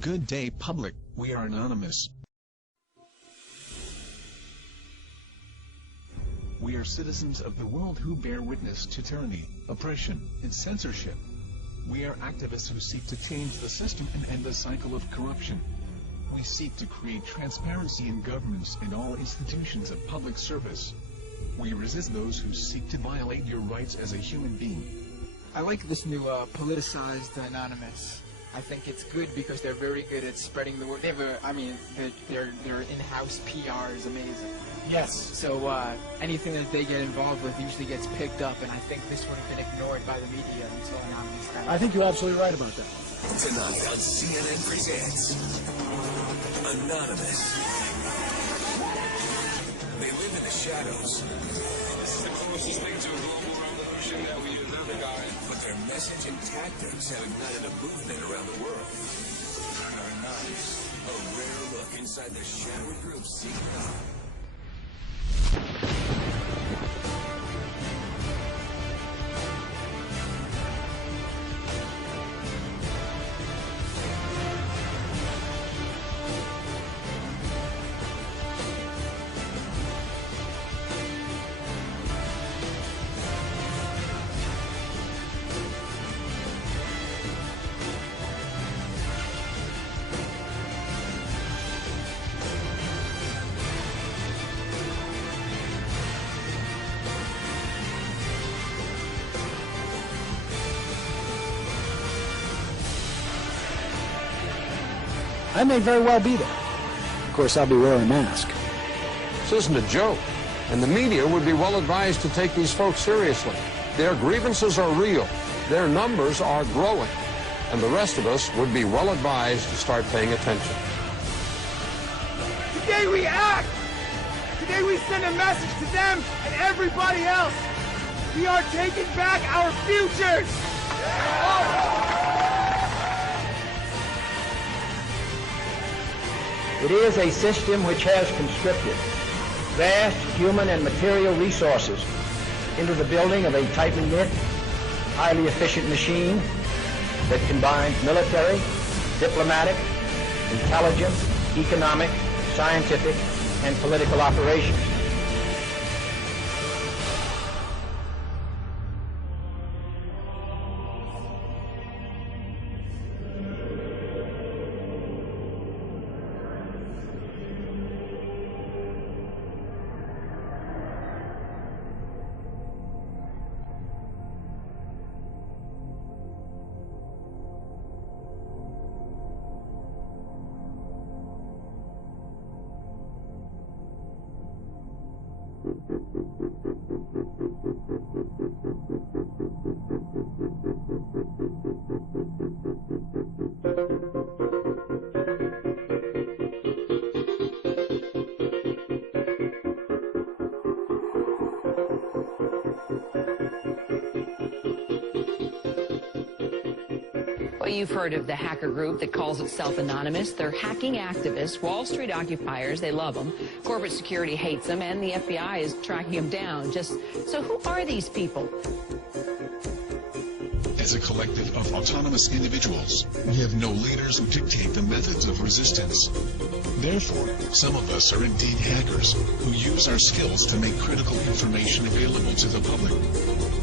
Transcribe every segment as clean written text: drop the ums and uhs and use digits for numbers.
Good day, public. We are anonymous. We are citizens of the world who bear witness to tyranny, oppression, and censorship. We are activists who seek to change the system and end the cycle of corruption. We seek to create transparency in governments and all institutions of public service. We resist those who seek to violate your rights as a human being. I like this new politicized Anonymous. I think it's good because they're very good at spreading the word. They have their in-house PR is amazing. Yes. So anything that they get involved with usually gets picked up, and I think this would have been ignored by the media until Anonymous started. I think you're absolutely right about that. Tonight on CNN Presents Anonymous. They live in the shadows. This is the closest thing to a global revolution that we are living on. But their message and tactics have ignited a movement around the world. Anonymous, a rare look inside the shadowy group CNN. I may very well be there. Of course, I'll be wearing a mask. This isn't a joke, and the media would be well advised to take these folks seriously. Their grievances are real, their numbers are growing, and the rest of us would be well advised to start paying attention. Today we act! Today we send a message to them and everybody else! We are taking back our futures! It is a system which has conscripted vast human and material resources into the building of a tightly knit, highly efficient machine that combines military, diplomatic, intelligence, economic, scientific, and political operations. Well, you've heard of the hacker group that calls itself Anonymous. They're hacking activists, Wall Street occupiers. They love them. Corporate security hates them, and the FBI is tracking them down. So who are these people? As a collective of autonomous individuals, we have no leaders who dictate the methods of resistance. Therefore, some of us are indeed hackers, who use our skills to make critical information available to the public.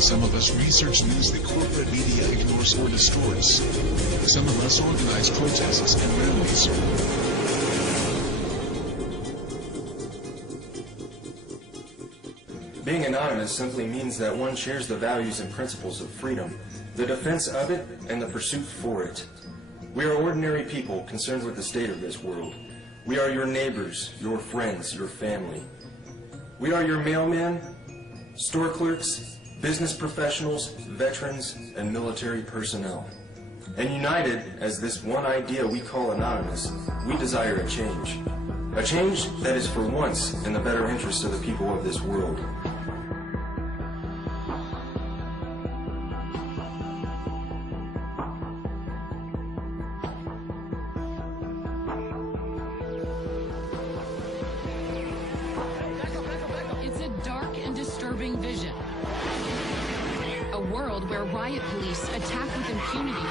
Some of us research news that corporate media ignores or destroys. Some of us organize protests and rallies. Being anonymous simply means that one shares the values and principles of freedom, the defense of it, and the pursuit for it. We are ordinary people concerned with the state of this world. We are your neighbors, your friends, your family. We are your mailmen, store clerks, business professionals, veterans, and military personnel. And united as this one idea we call Anonymous, we desire a change. A change that is for once in the better interests of the people of this world. It's a dark and disturbing vision. A world where riot police attack with impunity.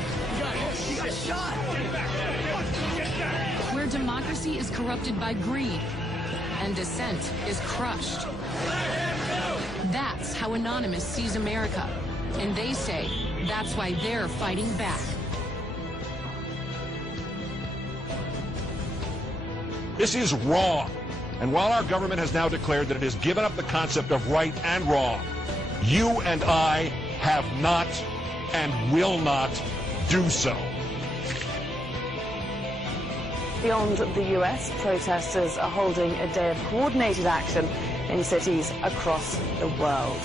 He got shot! Get back! Get back! Where democracy is corrupted by greed and dissent is crushed. That's how Anonymous sees America. And they say that's why they're fighting back. This is wrong. And while our government has now declared that it has given up the concept of right and wrong, you and I have not and will not do so. Beyond the US, protesters are holding a day of coordinated action in cities across the world.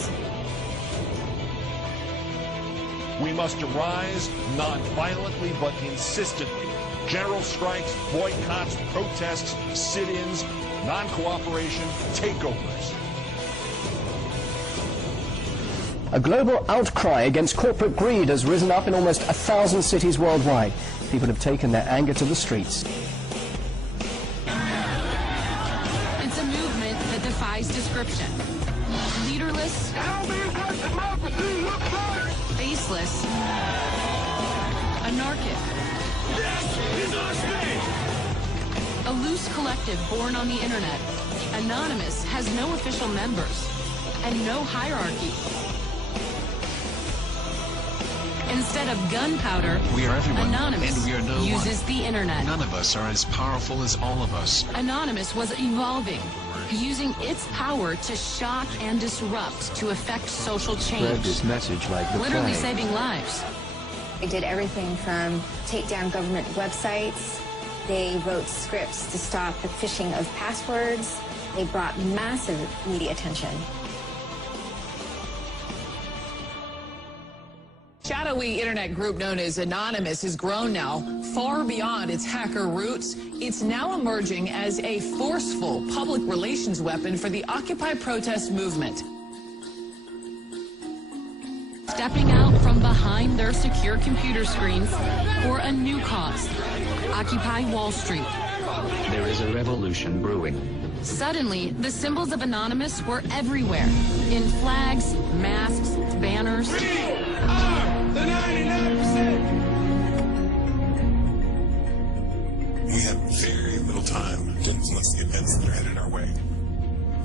We must arise non-violently but insistently. General strikes, boycotts, protests, sit-ins, non-cooperation, takeovers. A global outcry against corporate greed has risen up in almost 1,000 cities worldwide. People have taken their anger to the streets. It's a movement that defies description. Leaderless, faceless, anarchic. A loose collective born on the internet, Anonymous has no official members and no hierarchy. Instead of gunpowder, We are everyone, Anonymous and we are no uses one. the internet. None of us are as powerful as all of us. Anonymous was evolving, using its power to shock and disrupt to affect social change. Spread this message like the Literally plague. saving lives. They did everything from take down government websites. They wrote scripts to stop the phishing of passwords. They brought massive media attention. Shadowy internet group known as Anonymous has grown now far beyond its hacker roots. It's now emerging as a forceful public relations weapon for the Occupy protest movement. Stepping out from behind their secure computer screens for a new cause, Occupy Wall Street. There is a revolution brewing. Suddenly, the symbols of Anonymous were everywhere, in flags, masks, banners. The 99%! We have very little time to influence the events that are headed our way.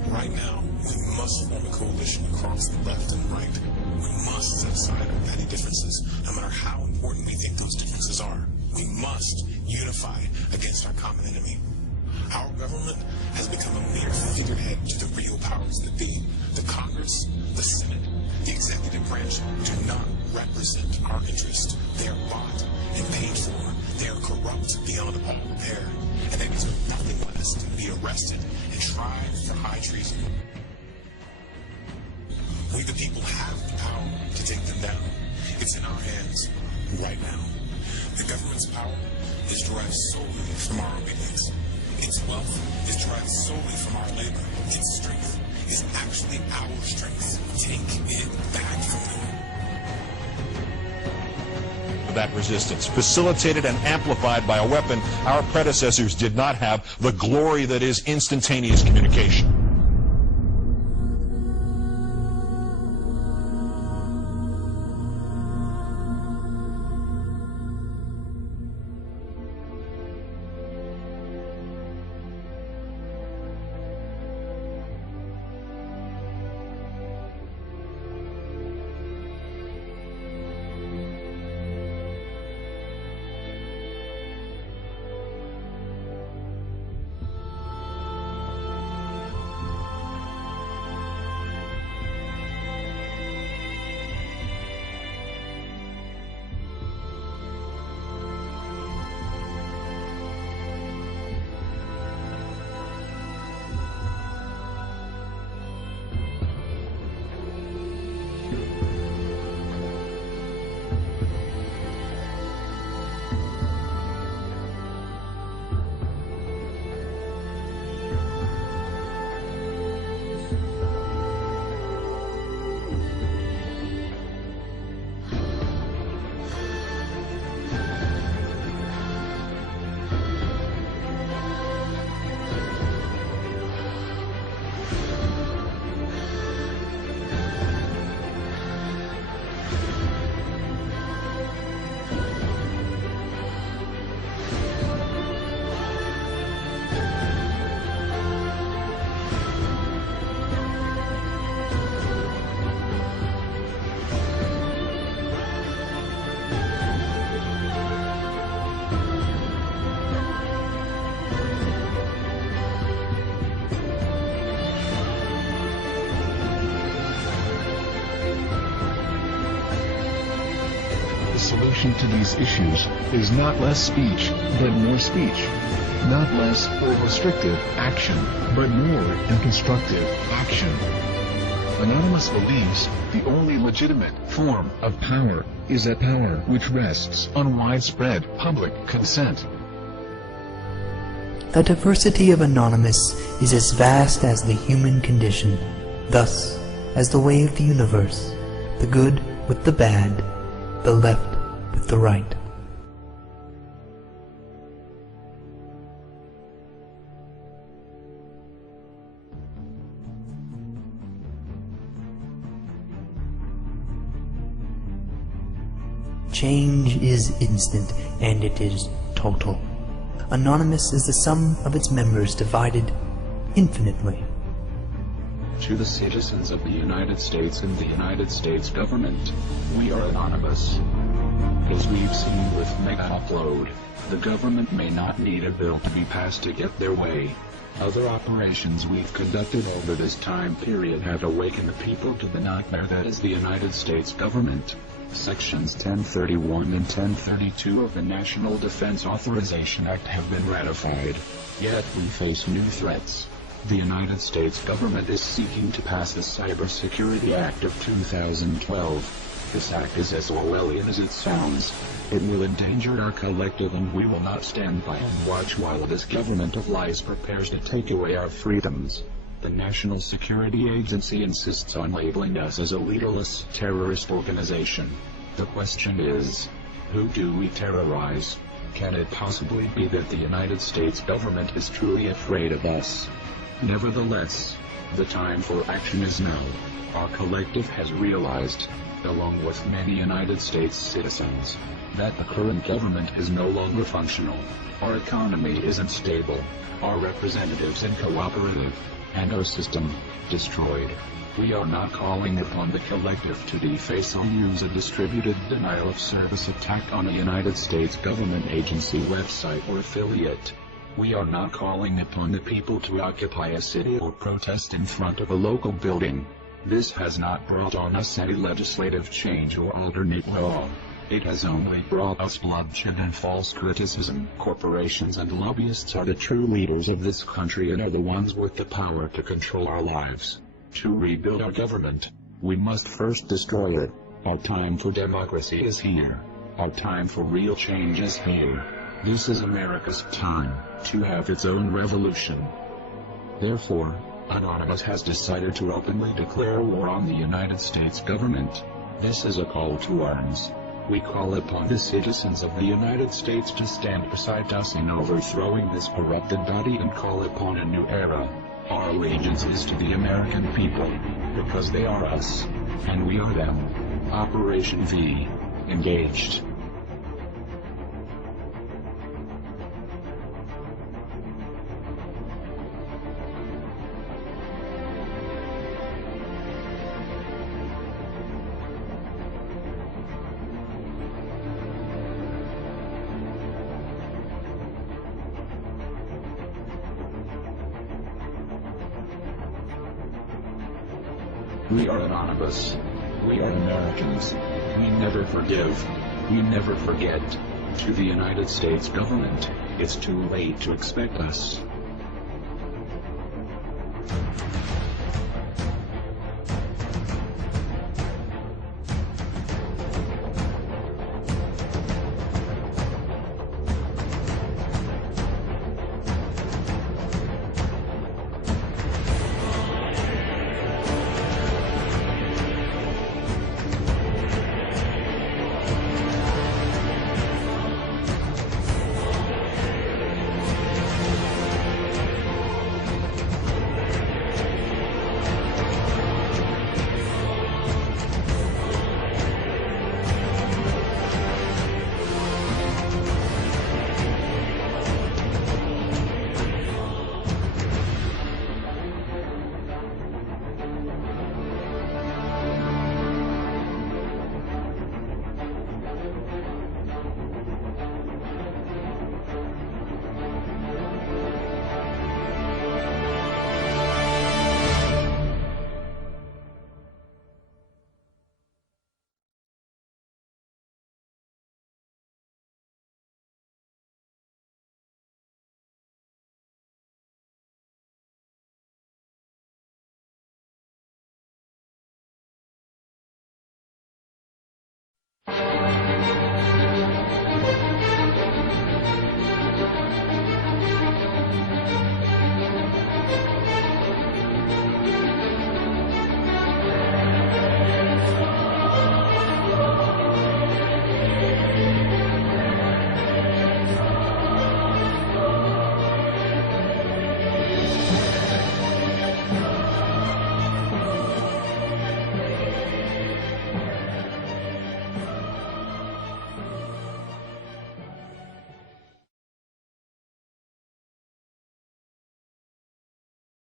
Right now, we must form a coalition across the left and right. We must set aside our petty differences, no matter how important we think those differences are. We must unify against our common enemy. Our government has become a mere figurehead to the real powers that be. The Congress, the Senate, the executive branch do not represent our interest. They are bought and paid for. They are corrupt beyond all repair, and they deserve nothing less than to be arrested and tried for high treason. We the people have the power to take them down. It's in our hands right now. The government's power is derived solely from our obedience. Its wealth is derived solely from our labor. Its strength is actually our strength. Take it back from them. That resistance, facilitated and amplified by a weapon our predecessors did not have, the glory that is instantaneous communication. solution to these issues is not less speech, but more speech. Not less or restrictive action, but more and constructive action. Anonymous believes the only legitimate form of power is a power which rests on widespread public consent. The diversity of Anonymous is as vast as the human condition, thus, as the way of the universe, the good with the bad, the left with the right. Change is instant, and it is total. Anonymous is the sum of its members divided infinitely. To the citizens of the United States and the United States government, we are anonymous. As we've seen with Mega Upload, the government may not need a bill to be passed to get their way. Other operations we've conducted over this time period have awakened the people to the nightmare that is the United States government. Sections 1031 and 1032 of the National Defense Authorization Act have been ratified. Yet we face new threats. The United States government is seeking to pass the Cybersecurity Act of 2012. This act is as Orwellian as it sounds. It will endanger our collective, and we will not stand by and watch while this government of lies prepares to take away our freedoms. The National Security Agency insists on labeling us as a leaderless terrorist organization. The question is, who do we terrorize? Can it possibly be that the United States government is truly afraid of us? Nevertheless, the time for action is now. Our collective has realized, along with many United States citizens, that the current government is no longer functional. Our economy isn't stable, our representatives uncooperative, and our system destroyed. We are not calling upon the collective to deface or use a distributed denial of service attack on a United States government agency website or affiliate. We are not calling upon the people to occupy a city or protest in front of a local building. This has not brought on us any legislative change or alternate law. It has only brought us bloodshed and false criticism. Corporations and lobbyists are the true leaders of this country and are the ones with the power to control our lives. To rebuild our government, we must first destroy it. Our time for democracy is here. Our time for real change is here. This is America's time to have its own revolution. Therefore, Anonymous has decided to openly declare war on the United States government. This is a call to arms. We call upon the citizens of the United States to stand beside us in overthrowing this corrupted body and call upon a new era. Our allegiance is to the American people, because they are us, and we are them. Operation V. Engaged. We are anonymous. We are Americans. We never forgive. We never forget. To the United States government, it's too late to expect us.